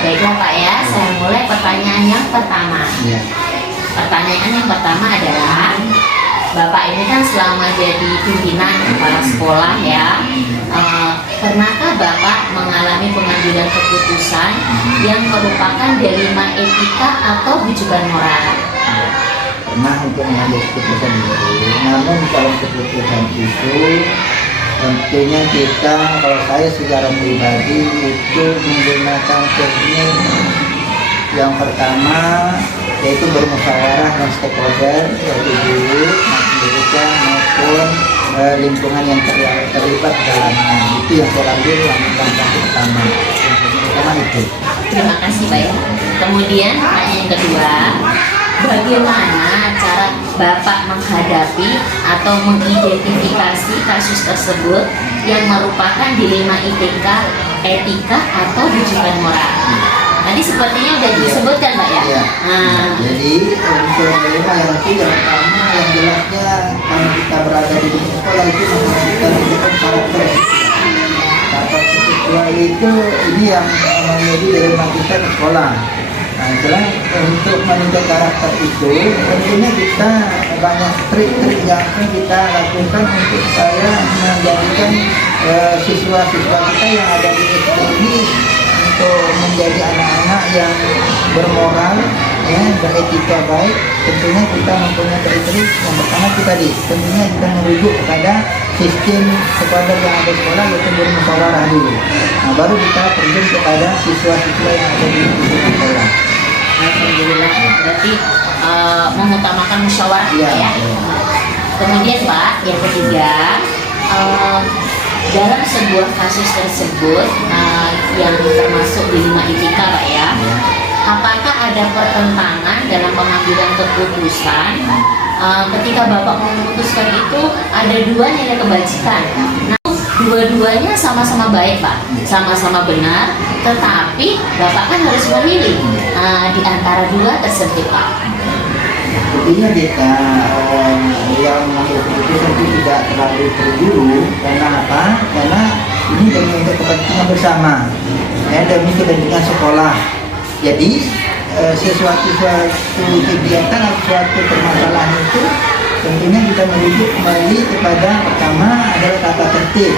Baiklah Pak ya, saya mulai pertanyaan yang pertama. Ya. Pertanyaan yang pertama adalah, Bapak ini kan selama jadi pimpinan kepala sekolah ya, pernahkah Bapak mengalami pengambilan keputusan yang merupakan dilema etika atau rujukan moral? Pernah untuk mengambil keputusan itu, namun kalau keputusan itu tentunya kita, kalau saya secara pribadi itu menggunakan teknik yang pertama yaitu bermusyawarah dengan stakeholder, yaitu guru, pendidikan maupun lingkungan yang terlibat dalamnya. Itu yang saya ambil langkah pertama. Pertama itu. Terima kasih Pak ya. Kemudian pertanyaan yang kedua, bagaimana cara Bapak menghadapi atau mengidentifikasi kasus tersebut yang merupakan dilema etika atau rujukan moral? Tadi sepertinya sudah disebutkan Pak ya? Ya. Jadi untuk dilema yang pertama yang jelasnya kalau kita berada di sekolah itu kita menunjukkan karakter. Karakter siswa itu ini yang menjadi dilema kita di sekolah. Nah, itulah untuk menunjukkan karakter itu tentunya kita banyak trik-trik yang akan kita lakukan untuk supaya menjadikan siswa-siswa kita yang ada di SD ini untuk menjadi anak-anak yang bermoral, ya, beretika baik. Tentunya kita mempunyai trik-trik. Yang pertama kita tentunya kita merujuk kepada sistem sekolah yang ada di sekolah, yaitu bermusyawarah dulu. Nah, baru kita terjun kepada siswa-siswa yang ada di sekolah. Alhamdulillah, berarti mengutamakan musyawarah Ya, ya. ya. Kemudian Pak, yang ketiga, dalam sebuah kasus tersebut yang termasuk dilema etika Pak ya, apakah ada pertentangan dalam pengambilan keputusan ketika Bapak memutuskan itu ada dua nilai kebajikan? Nah, dua-duanya sama-sama baik Pak, sama-sama benar, tetapi Bapak kan harus memilih di antara dua tersebut Pak. Tentunya kita yang mengambil keputusan itu tidak terlalu terburu. Karena apa? Karena ini demi untuk kepentingan bersama, ya, demi kepentingan sekolah. Jadi sesuatu kegiatan atau suatu permasalahan itu tentunya kita merujuk kembali kepada pertama adalah tata tertib.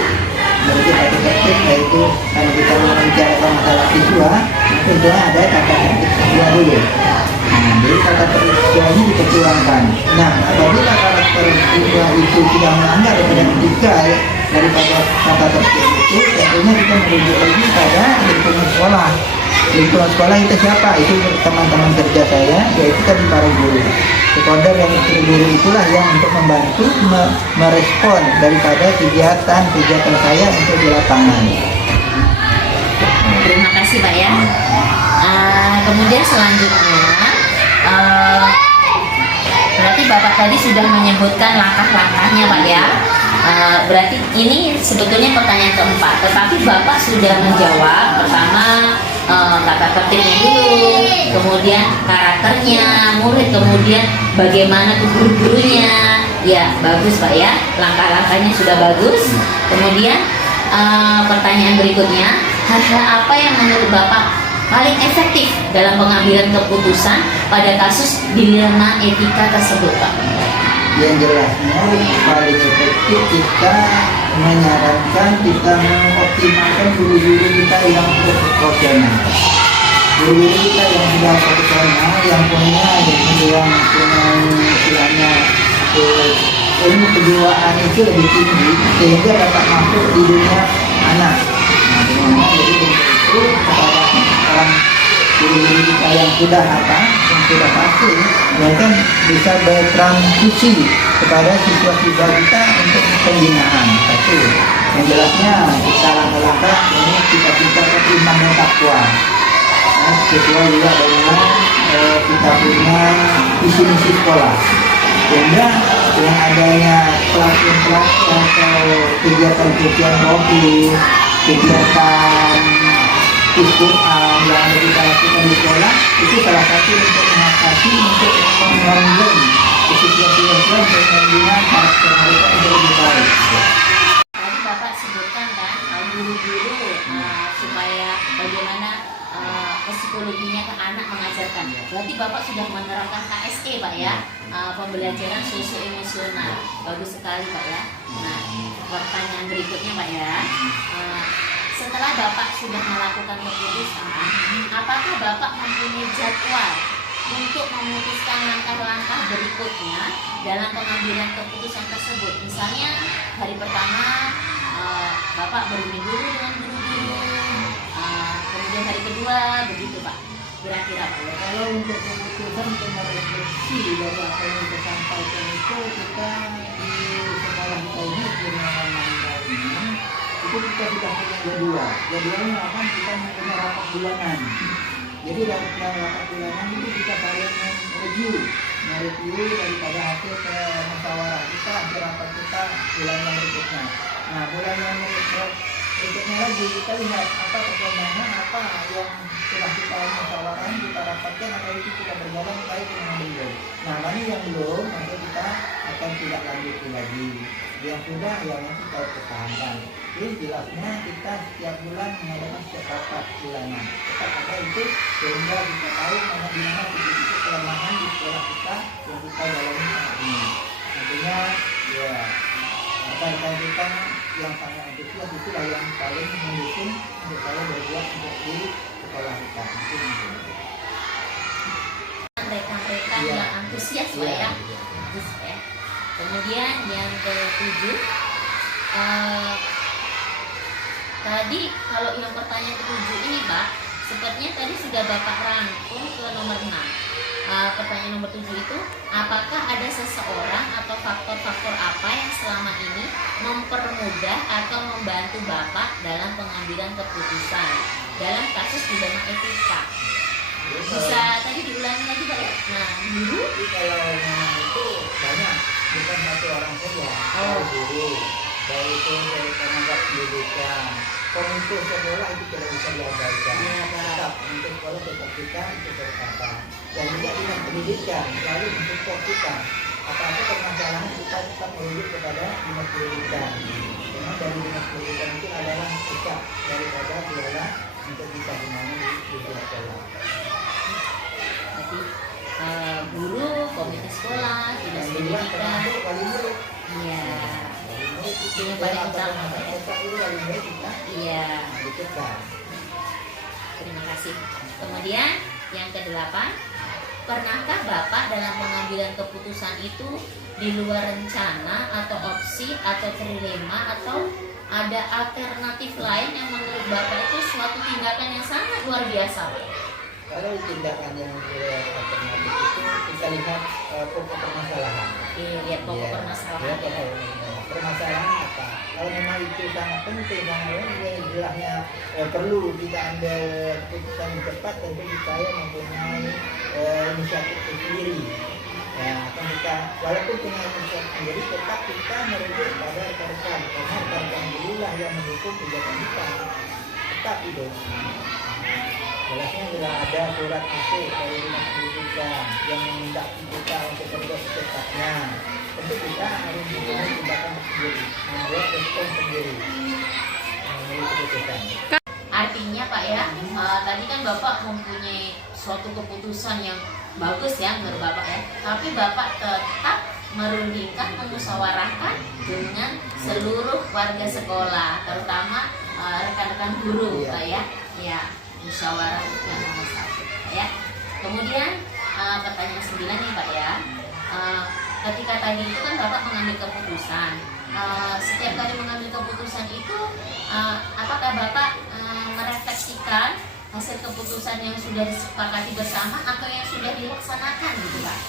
Merujuk tata tertib yaitu kalau kita membicarakan masalah siswa, tentunya ada tata tertib siswa dulu. Nah, jadi tata tertib siswa ini diperjuangkan. Nah, apabila karakter siswa itu tidak melanggar daripada etika daripada tata tertib itu, tentunya kita merujuk lagi pada lingkungan sekolah. Lingkungan sekolah itu siapa? Itu teman-teman kerja saya, yaitu tadi para guru. Stakeholder yang guru itulah yang untuk membantu merespon daripada kegiatan saya untuk di lapangan. Terima kasih Pak ya. Kemudian selanjutnya, berarti Bapak tadi sudah menyebutkan langkah-langkahnya Pak ya. Berarti ini sebetulnya pertanyaan keempat, tetapi Bapak sudah menjawab pertama tata tertibnya dulu, kemudian karakternya murid, kemudian bagaimana tuh guru-gurunya. Ya bagus Pak ya, langkah-langkahnya sudah bagus. Kemudian pertanyaan berikutnya, hal-hal apa yang menurut Bapak paling efektif dalam pengambilan keputusan pada kasus dilema etika tersebut Pak? Yang jelasnya paling efektif kita menyarankan kita mengoptimalkan guru-guru kita yang profesional. Guru-guru kita yang sudah profesional, yang punya istilahnya ilmu kejiwaan itu lebih tinggi sehingga dapat masuk di dunia anak. Nah, dimana jadi itu kepada orang guru-guru kita yang sudah pasti, mereka bisa bertransfusi kepada siswa-siswa kita untuk pembinaan. Satu, yang jelasnya kita langkah-langkah ini kita tingkatkan iman dan takwa. sesuai juga dengan kita punya visi misi sekolah. Sehingga dengan adanya pelatihan atau kegiatan-kegiatan rohani, kegiatan Quran yang kita lakukan di sekolah, itu salah satu untuk mengatasi, untuk mengganggu situasi-situasi untuk membina karakter mereka menjadi lebih baik. Tadi Bapak sebutkan kan guru-guru supaya bagaimana psikologinya ke anak mengajarkan. Berarti Bapak sudah menerapkan KSE Pak ya, pembelajaran sosio-emosional. Bagus sekali Pak ya. Nah, pertanyaan berikutnya Pak ya. Setelah Bapak sudah melakukan keputusan, apakah Bapak mempunyai jadwal untuk memutuskan langkah-langkah berikutnya dalam pengambilan keputusan tersebut? Misalnya hari pertama Bapak berunding dulu dengan guru-guru, kemudian hari kedua begitu Pak, kira-kira Pak ya? Kalau untuk keputusan untuk merefleksi dari apa yang kita sampaikan itu, kita di sekolah kita ini itu kita sudah punya jadwal. Jadwalnya akan kita punya rapat bulanan. Jadi dari rapat bulanan itu kita saling mereview daripada hasil musyawarah kita, hasil rapat kita bulan yang berikutnya. Nah, bulan yang berikutnya lagi kita lihat apa perkembangan, apa yang sudah kita musyawarahkan, kita rapatkan, atau itu kita berjalan baik dengan beliau. Nah, mana yang belum, maka kita akan tidak lanjuti lagi. Yang sudah, yang kita pertahankan. Jadi jelasnya kita setiap bulan mengadakan setiap rapat bulanan. Tetap ada itu sehingga kita tahu mana di mana titik-titik kelemahan di sekolah kita yang kita jalani saat ini. Nantinya ya rekan-rekan kita yang sangat antusias itulah yang paling mendukung untuk saya berbuat untuk di sekolah kita. Rekan-rekan yang antusias Pak ya. Bagus ya. Kemudian yang ke-7, tadi kalau yang pertanyaan ke-7 ini Pak, sepertinya tadi sudah Bapak rangkum ke nomor 6. Pertanyaan nomor 7 itu, apakah ada seseorang atau faktor-faktor apa yang selama ini mempermudah atau membantu Bapak dalam pengambilan keputusan dalam kasus dilema etika? Bisa tadi diulangi lagi Pak ya? Nah, guru? Jadi kalau memang itu banyak, bukan satu orang saja. Guru, baik itu dari tenaga pendidikan, komite sekolah itu tidak bisa diabaikan. Tetap untuk sekolah tetap kita itu berkata. Dan juga dinas pendidikan selalu mensupport kita. Apa-apa permasalahan kita tetap merujuk kepada dinas pendidikan. Karena dari dinas pendidikan itu adalah pusat daripada biaya untuk kita gimana di sekolah. Jadi guru, komite sekolah, dinas pendidikan. Iya. Itu yang paling utama Pak ya. Iya. Terima kasih. Kemudian yang ke-8, pernahkah Bapak dalam pengambilan keputusan itu di luar rencana atau opsi atau trilema atau ada alternatif lain yang menurut Bapak itu suatu tindakan yang sangat luar biasa Pak? Kalau tindakan yang alternatif itu kita lihat pokok permasalahan. Lihat pokok permasalahan. Permasalahan apa? Kalau memang itu sangat penting, sangat jelasnya perlu kita ambil keputusan yang tepat, tentu saya mempunyai inisiatif sendiri. Ya, akan kita walaupun punya inisiatif sendiri, tetap kita merujuk pada rekan-rekan, karena rekan-rekan dululah yang mendukung kegiatan kita. Tetap itu. Jelasnya bila ada surat masuk dari dinas pendidikan yang meminta kita untuk berbuat secepatnya, tentu kita harus membuat tindakan sendiri, membuat respon sendiri, mengambil keputusan. Artinya Pak ya, tadi kan Bapak mempunyai suatu keputusan yang bagus ya menurut Bapak ya, tapi Bapak tetap merundingkan, memusyawarahkan dengan seluruh warga sekolah, terutama rekan-rekan guru Pak ya. Ya, musyawarah yang nomor 1 ya. Kemudian pertanyaan 9 nih Pak ya, ketika tadi itu kan Bapak mengambil keputusan, setiap kali mengambil keputusan itu apakah Bapak merefleksikan hasil keputusan yang sudah disepakati bersama atau yang sudah dilaksanakan gitu Pak?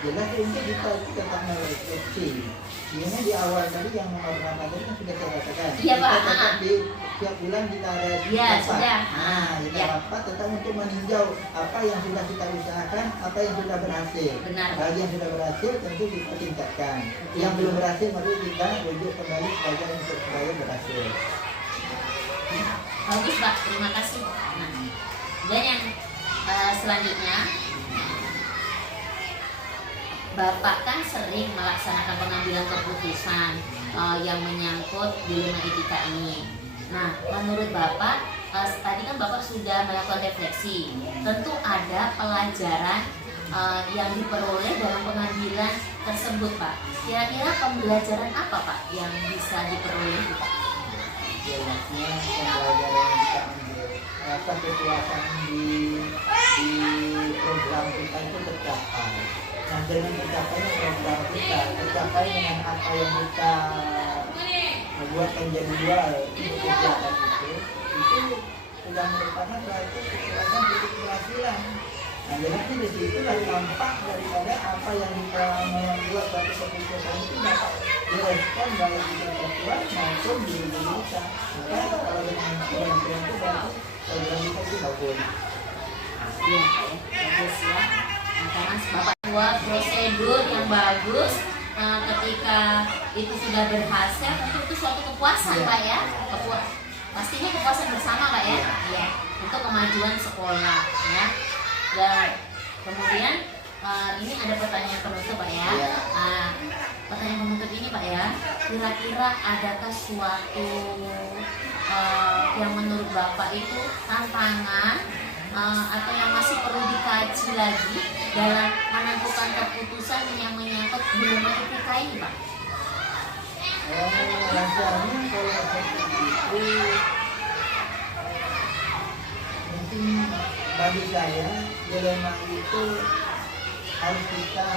jelas untuk kita itu tetap merefleksi. Ini di awal tadi yang nomor berapa tadi kan sudah saya katakan. Iya, Pak. Kita tetap di tiap bulan kita ada Iya, rapat. sudah. Nah, kita Iya. rapat tetap untuk meninjau apa yang sudah kita usahakan, apa yang sudah berhasil. Benar. Bagi yang sudah berhasil tentu kita tingkatkan. Yang belum berhasil mari kita rujuk kembali kepada untuk supaya berhasil. Bagus Pak, terima kasih. Nah, dan yang selanjutnya, Bapak kan sering melaksanakan pengambilan keputusan yang menyangkut dilema etika ini. Nah, menurut Bapak, tadi kan Bapak sudah melakukan refleksi. Tentu ada pelajaran yang diperoleh dalam pengambilan tersebut, Pak. Kira-kira pembelajaran apa, Pak, yang bisa diperoleh, Pak? Jelasnya pembelajaran yang kita ambil rasa kepuasan di program kita itu tercapai. Nah, dengan tercapainya program kita tercapai dengan apa yang kita buat menjadi dual untuk kegiatan itu sudah merupakan suatu kepuasan untuk keberhasilan. Nah, jadi di situlah dampak daripada apa yang kita membuat suatu keputusan itu dapat direspon baik itu virtual maupun di diri kita. Maka kalau dengan keberhasilan itu berarti program kita itu bagus. Iya, bagus ya. Nah, karena Bapak buat prosedur yang bagus, ketika itu sudah berhasil, tentu itu suatu kepuasan, Iya. Pak ya. Pastinya kepuasan bersama, Pak ya. Iya. Untuk kemajuan sekolah, ya. Dan kemudian ini ada pertanyaan penutup, Pak ya. Iya. Pertanyaan penutup ini, Pak ya. Kira-kira adakah suatu yang menurut Bapak itu tantangan atau yang masih perlu dikaji lagi dalam menentukan keputusan yang menyangkut dilema etika ini, Pak? Rasanya kalau seperti itu mungkin bagi saya dilema itu harus kita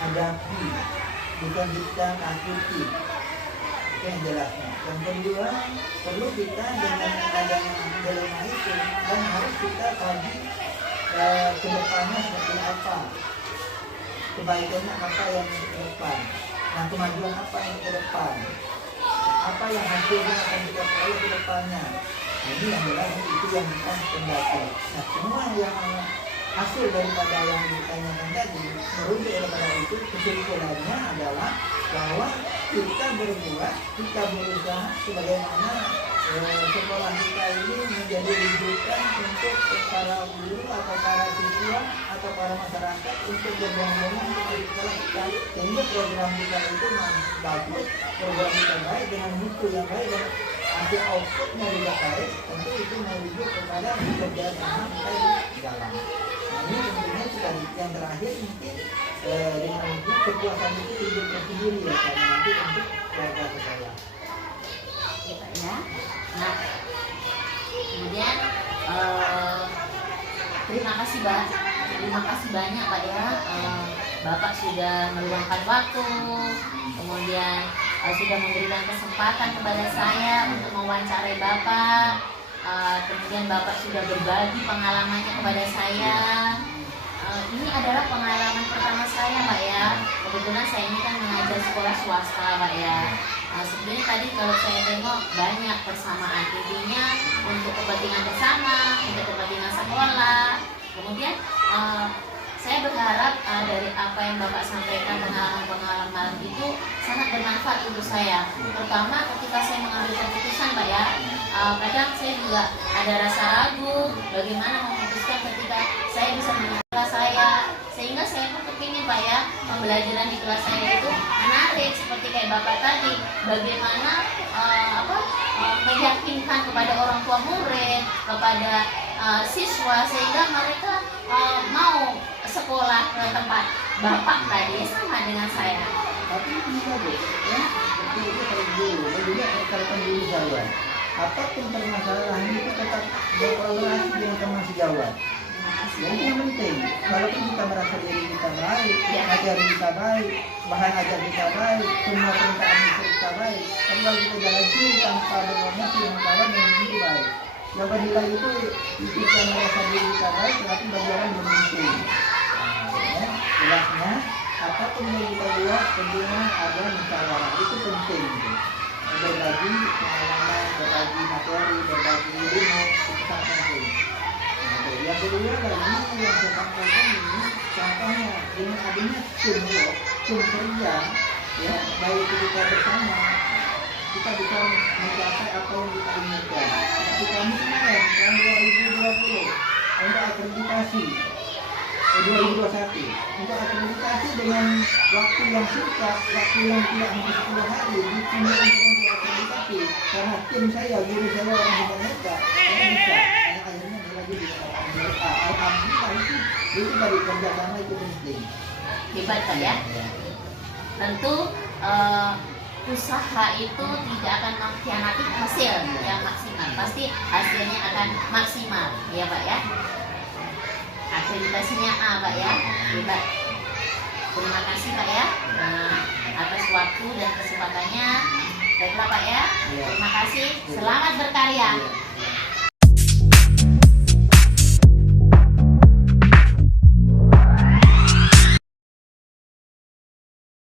hadapi, bukan kita takuti. Itu yang jelasnya. Yang kedua, perlu kita dengan adanya dilema itu dan harus kita kaji ke depannya seperti apa, kebaikannya apa yang ke depan, nah kemajuan apa yang ke depan, apa yang hasilnya akan kita peroleh ke depannya. Nah, ini yang jelas itu yang kita kendaki. Nah, semua yang hasil daripada yang ditanyakan tadi merujuk daripada itu, kesimpulannya adalah bahwa kita berbuat, kita berusaha sebagaimana sekolah kita ini menjadi rujukan untuk para guru atau para siswa atau para masyarakat untuk berbondong-bondong untuk sekolah kita, sehingga program kita itu bagus, program kita baik dengan mutu yang baik dan hasil outputnya juga baik, tentu itu merujuk kepada kerjasama kita di dalam. Nah, ini tentunya sekali yang terakhir mungkin dengan itu kepuasan itu hidup tersendiri ya, karena nanti untuk keluarga sekolah. Ya. Nah, kemudian terima kasih banyak Pak ya. Bapak sudah meluangkan waktu, kemudian sudah memberikan kesempatan kepada saya untuk mewawancarai Bapak. Kemudian Bapak sudah berbagi pengalamannya kepada saya. Ini adalah pengalaman pertama saya, Pak ya. Kebetulan saya ini kan mengajar sekolah swasta, Pak ya. Sebenarnya tadi kalau saya tengok banyak persamaan, intinya untuk kepentingan bersama, untuk kepentingan sekolah. Kemudian saya berharap dari apa yang Bapak sampaikan, pengalaman itu sangat bermanfaat untuk saya. Terutama ketika saya mengambil keputusan, Pak ya. Kadang saya juga ada rasa ragu bagaimana memutuskan ketika saya bisa menentukan saya, sehingga saya pun kepingin, Pak ya, pembelajaran di kelas saya itu menarik seperti kayak Bapak tadi, bagaimana meyakinkan kepada orang tua murid, kepada siswa, sehingga mereka mau sekolah ke tempat Bapak tadi sama dengan saya. Tapi bisa deh, ya, seperti itu kalau dulu, dan juga kalau dulu saya, apapun permasalahan itu tetap berkolaborasi dengan teman sejawat. Jadi yang penting, walaupun kita merasa diri kita baik, ajar kita baik, bahan ajar kita baik, semua perintah administrasi kita baik, tapi kalau kita jalan sendiri tanpa berkoordinasi dengan kawan dan itu baik. Yang bernilai itu kita merasa diri kita baik, tapi bagi orang belum penting. jelasnya apapun yang kita buat tentunya ada musyawarah, itu penting gitu. Berbagi pengalaman, berbagi materi, berbagi ilmu, itu sangat penting. Nah, yang kedua lagi yang saya sampaikan ini contohnya dengan adanya tim kerja, ya baik itu kita bersama kita bisa mencapai apa yang kita inginkan. Seperti kami kemarin tahun 2020 untuk akreditasi 2021 untuk akreditasi dengan waktu yang singkat, waktu yang tidak hampir 10 hari ditunda untuk akreditasi karena tim saya, guru saya orang hebat-hebat, saya bisa. Akhirnya lagi di alhamdulillah itu dari kerjasama itu penting. Hebat Pak ya. Tentu usaha itu tidak akan mengkhianati hasil yang maksimal. Pasti hasilnya akan maksimal, ya Pak ya. Akreditasinya A Pak ya, hebat. Terima kasih Pak ya atas waktu dan kesempatannya. Baiklah Pak ya, terima kasih. Selamat berkarya.